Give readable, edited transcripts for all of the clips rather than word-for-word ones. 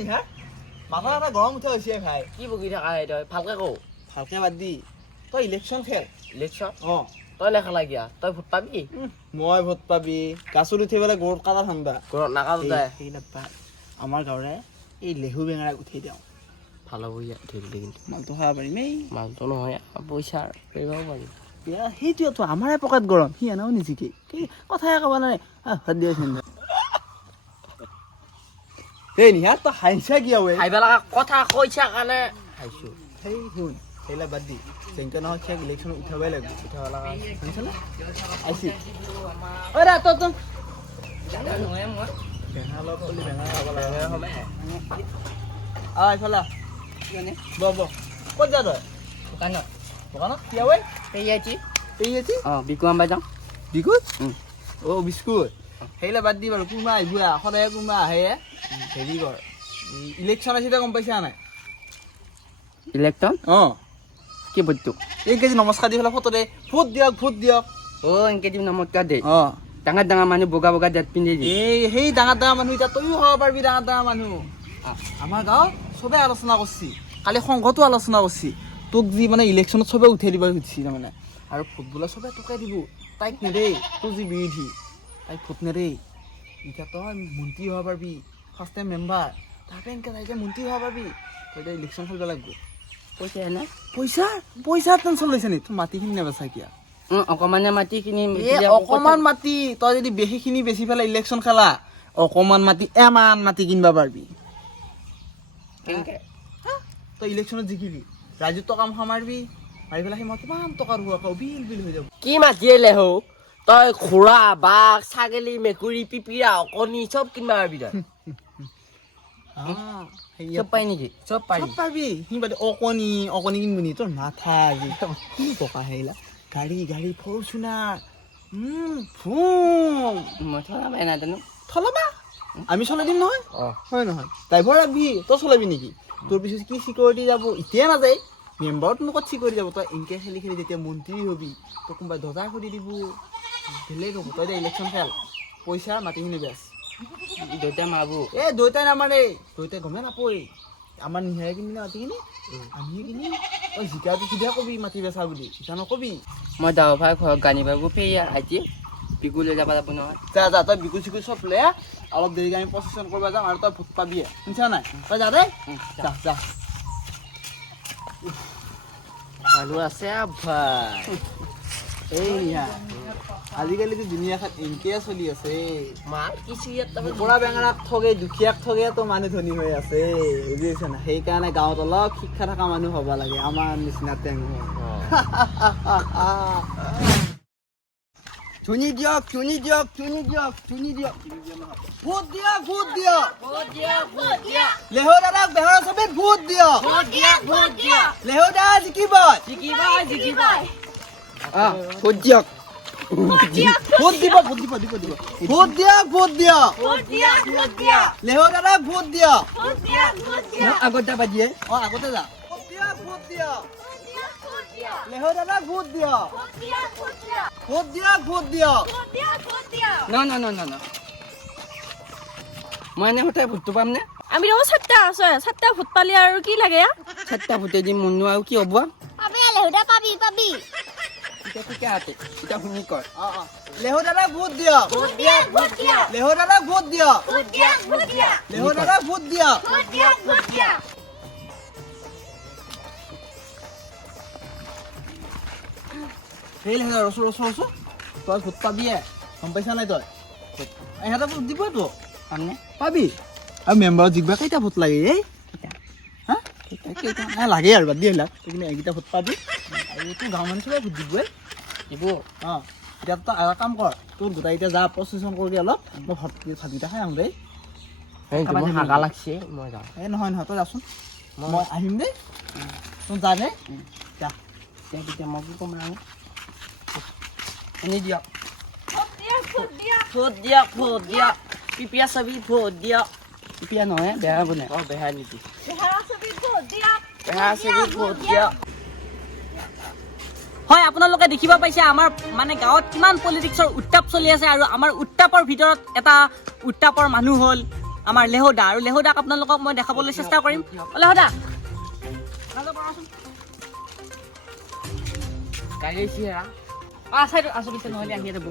নিহা মাথা এটা গৰম উঠা হৈছে ভাই কি বকি থাকা হে তই ভালকে কও ভালকে বাদ দি তই ইলেকশ্যন খেল ইলেকশ্যন অঁ তই নেখেলা গিয়া তই ভোট পাবি মই ভোট পাবি গাছত উঠি পেলাই গৰুত কাটা ঠাণ্ডা ঘৰত নাকাটো তাই সেই নাপায় আমাৰ গাঁৱৰে এই লেহু বেঙেৰাক উঠাই দিওঁ ভাল হ'ব ইয়াত উঠি দিলে কিন্তু মালটো খাব পাৰিম এই মালটো নহয় পইচা পাৰিবও পাৰি সেইটোৱেতো আমাৰে পকেট গৰম সি আনাও নিজিকে কথাই ক'ব নাই ভাত দিয়া চিন্তা এই নিহা তই হাঁহিছা কি আৰু খাইব লগা কথা কৈছা কাৰণে খাইছোঁ সেই শুন সেইবিলাক বাদ দি যেনেকৈ নহয় খেক ইলেকশ্যন উঠাবই লাগিব উঠাব লগা শুনিছনে আহিছি ঐ ৰা তই বেঙা লগ বুলি বেঙা খাব লাগে এইফালে বহ ক'ত যা তই দোকানত দোকানত কি ঐ পেয়াজি পেয়াজি অঁ বিকু আনবা যাওঁ বিস্কুট অ' বিস্কুট সেইবিলাক বাদ দি বাৰু কোনোবা আহিব সদায় কোনোবা আহে হেৰি কৰ ইলেকশ্যন আছে গম পাইছা নাই ইলেক্ট্ৰন অঁ কি বস্তু এই কেজি নমস্কাৰ দি পেলাই ফটো দে ভোট দিয়ক অ' এনেকৈ দিম নমস্কাৰ দে অঁ ডাঙৰ ডাঙৰ মানুহ বগা বগা ডেট পিন্ধি দি সেই ডাঙৰ মানুহ এতিয়া তইও হ'ব পাৰিবি ডাঙৰ মানুহ আমাৰ গাঁৱত চবে আলোচনা কৰিছি কালি সংঘতো আলোচনা কৰিছি তোক যি মানে ইলেকশ্যনত চবে উঠাই দিব খুজিছি তাৰমানে আৰু ফুটবলত চবে তোকে দিব তাইক নেদেই তোৰ যি বিৰোধী তাইক ভোট নেদেই এতিয়া তই মন্ত্ৰী হ'ব পাৰিবি ফাৰ্ষ্ট টাইম মেম্বাৰ তাকে এনেকৈ তাইকে মন্ত্ৰী হ'ব পাৰিবি তই এতিয়া ইলেকশ্যন খেলিব লাগিব পইচা এনে পইচাৰ টেনশ্যন লৈছে নি তোৰ মাটিখিনি নেবেচা কিয়া অকমানে মাটি কিনি অকমান মাটি তই যদি বেছিখিনি বেচি পেলাই ইলেকশ্যন খেলা অকমান মাটি এমান মাটি কিনিব পাৰিবি তই ইলেকশ্যনত জিকিবি ৰাইজৰ টকা মাৰিবি মাৰি পেলাই সেই মই কিমান টকাৰ হোৱা বিল হৈ যাব কি মাতি আহিলে হৌ তই ঘোঁৰা বাঘ ছাগলী মেকুৰী পিপিৰা অকণি চব কিনিব পাৰিবি তই চব পাই নেকি চব পাৰি পাৰিবি সি বাদে অকণি কিনিবি নি তোৰ মাথা কি টকা সেইলা গাড়ী ফৰচুনাৰ মই থলা পাই নাই জানো থলাবা আমি চলাই দিম নহয় অঁ হয় নহয় ড্ৰাইভাৰ ৰাখবি তই চলাবি নেকি তোৰ পিছত কি চিকিউৰিটি যাব এতিয়া নাযায় মেম্বাৰতনো ক'ত চিকিউৰিটি যাব তই এনেকৈ খেলি যেতিয়া মন্ত্ৰী হবি তই কোনোবাই দজা কৰি দিব বেলেগ হ'ব তই এতিয়া ইলেকশ্যন খেল পইচা মাটিখিনি বেচ দেউতাই মাৰিব দেউতাই নামাৰে দেউতাই গমেই নাপয় আমাৰ নিহাৰে কিনি মাটিখিনি আমিয়ে কিনি তই জিকাটো সিধা কবি মাটি বেচা বুলি এতিয়া নকবি মই ডাঙৰ ভাই ঘৰত গানি পাৰিব পেয়া আজি বিকু লৈ যাব যাব নহয় যা তই বিকু চিকু চব লৈ অলপ দেৰিকৈ আমি প্ৰচেছন কৰিব যাম আৰু তই ভোট পাবিয়ে শুনিছা নাই তই যা দেই যা মানুহ আছে ভাই এই নিহা আজিকালিতো দুনিয়াখন এনেকৈ চলি আছে মাৰ কিছু ইয়াত পৰা বেঙেনাক ঠগে দুখীয়াক ঠগেতো মানুহ ধনী হৈ আছে বুজিছে না সেইকাৰণে গাঁৱত অলপ শিক্ষা থকা মানুহ হ'ব লাগে আমাৰ নিচিনা টেং চুনি দিয়ক ভোট দিয়ক লেহু দাদাক বেহৰ ছবিত ভোট দিয়ক লেহু দাদা জিকিব ভোট দিয়ক ভোট দিয়ক লেহু দাদাক ভোট দিয়ক আগত যাবা দিয়ে আগতে যা ভোট দিয়ক লেহু দাদাক ভোট দিয়ক ন মই এনে সদায় ভোটটো পাম নে আমি দেখোন চারটা ভোট পালি আর কি লাগে চাৰিটা ভোটে দিম মনো আৰু কি হ'ব পাবি এতিয়া ঠিকে আছে এতিয়া শুনি কৰ লেহু দাদাক ভোট দিয়ক লেহু দাদাক ভোট দিয়ক সেই লেহু ৰচো তই ভোট পাবিয়ে গম পাইছা নাই তই ইহঁতে ভোট দিবতো পামনে পাবি আৰু মেম্বাৰত জিকিবা কেইটা ভোট লাগে লাগে আৰু বাদ দি আহিলা তই কিন্তু এইকেইটা ভোট পাবি আৰু তোৰ গাঁৱৰ মানুহ চবে ভোট দিবই দিব এতিয়া তই এটা কাম কৰ তোৰ গোটাই এতিয়া যা প্ৰচেছন কৰিবি অলপ মই ভাতকেইটা খাই আহোঁ দেই মোৰ হাগা লাগছে মই যাওঁ নহয় তই যাচোন মই আহিম দেই তই যা দেই যা তেতিয়া মই কি ক'ম আৰু এনে দিয়ক ভোট দিয়ক পিপিয়া ছবি ভোট দিয়ক পিপিয়া নহয় বেয়া বনাই বেয়া নেকি বেয়া ছবি ভোট দিয়ক হয় আপোনালোকে দেখিব পাইছে আমাৰ মানে গাঁৱত কিমান পলিটিক্সৰ উত্তাপ চলি আছে আৰু আমাৰ উত্তাপৰ ভিতৰত এটা উত্তাপৰ মানুহ হ'ল আমাৰ লেহুদা আৰু লেহুদাক আপোনালোকক মই দেখাবলৈ চেষ্টা কৰিম লেহুদা আছো পিছে নহ'লে আহি যাব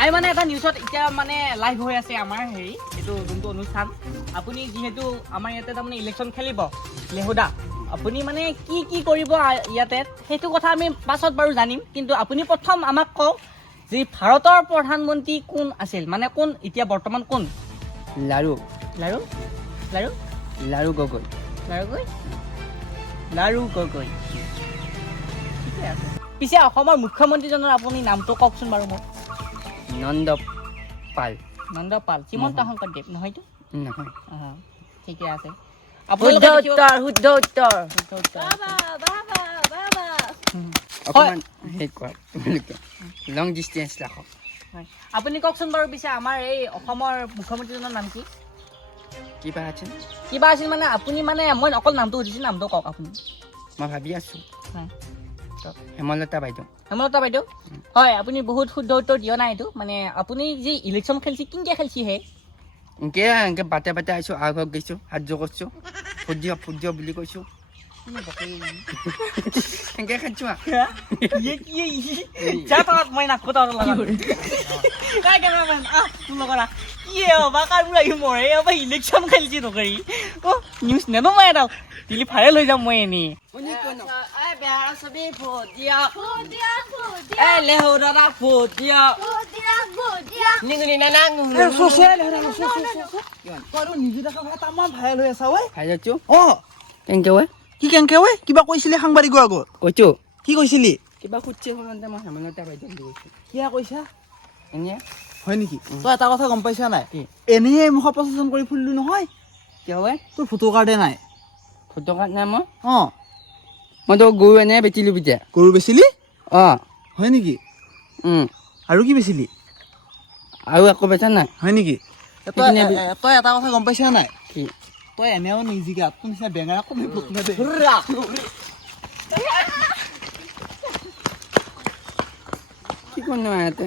আমি মানে এটা নিউজত এতিয়া মানে লাইভ হৈ আছে আমাৰ হেৰি এইটো যোনটো অনুষ্ঠান আপুনি যিহেতু আমাৰ ইয়াতে তাৰমানে ইলেকশ্যন খেলিব লেহুদা আপুনি মানে কি কি কৰিব ইয়াতে সেইটো কথা আমি পাছত বাৰু জানিম কিন্তু আপুনি প্ৰথম আমাক কওক যে ভাৰতৰ প্ৰধানমন্ত্ৰী কোন আছিল মানে কোন এতিয়া বৰ্তমান কোন লাৰু লাৰু লাৰু লাৰু গগৈ লাৰু গগৈ লাৰু গগৈ ঠিকে আছে পিছে অসমৰ মুখ্যমন্ত্ৰীজনৰ আপুনি নামটো কওকচোন বাৰু মোক নন্দ পাল নন্দ পাল শ্ৰীমন্ত শংকৰদেৱ নহয়তো নহয় ঠিকে আছে শুদ্ধ উত্তৰ শুদ্ধ উত্তৰ অকণমান হেৰি কৰা তোমালোকে লং ডিষ্টেঞ্চ ৰাখক আপুনি কওকচোন বাৰু পিছে আমাৰ এই অসমৰ মুখ্যমন্ত্ৰীজনৰ নাম কি কিবা আছে কিবা আছিল মানে আপুনি মানে মই অকল নামটো সুধিছোঁ নামটো কওক আপুনি মই ভাবি আছোঁ হয় হেমলতা বাইদেউ হেমলতা বাইদেউ হয় আপুনি বহুত শুদ্ধ উত্তৰ দিয়া নাই এইটো মানে আপুনি যি ইলেকশ্যন খেলিছে কেনেকৈ খেলিছে হে এনেকৈ বাটে বাটে আহিছোঁ আগত গৈছোঁ হাত যোৰ কৰিছোঁ ফুট দিয়ক বুলি কৈছোঁ এনেকৈ খাইছোঁ মই নাকো তাৰ কি বা কাৰোবাৰ আহি মৰে ইলেকশ্যন খেলিছে নকৰি নিউজ নেনো মই এটা দিলি ভাইৰেল হৈ যাম মই এনেই নিজে দেখা ভাই তামান ভাইৰেল হৈ আছা ঐ খাই যাচ্ছোঁ অ কেনেকৈ ঐ কি কেনেকে ঐ কিবা কৈছিলি সাংবাদিকৰ আগত কৈছোঁ কি কৈছিলি কিবা সুধিছে শুনতে মই হেমলতা বাইদেউ বুলি কৈছোঁ কিয়া কৈছা এনেই হয় নেকি তই এটা কথা গম পাইছা নাই কি? এনেই মুখ প্ৰচেচন কৰি ফুৰিলো নহয় কিয় ঐ তোৰ ভোটৰ কাৰ্ডে নাই ফটো কাৰ্ড নাই মই অ মইতো গৰু এনেই বেচিলোঁ পিছে গৰু বেচিলি অঁ হয় নেকি আৰু কি বেচিলি আৰু একো বেচা নাই হয় নেকি তই সেইখিনি তই এটা কথা গম পাইছা নাই কি তই এনেও নিজিকা তোৰ নিচিনা বেঙেৰা কবি ভোট নেদে কি কৰিম ইয়াতে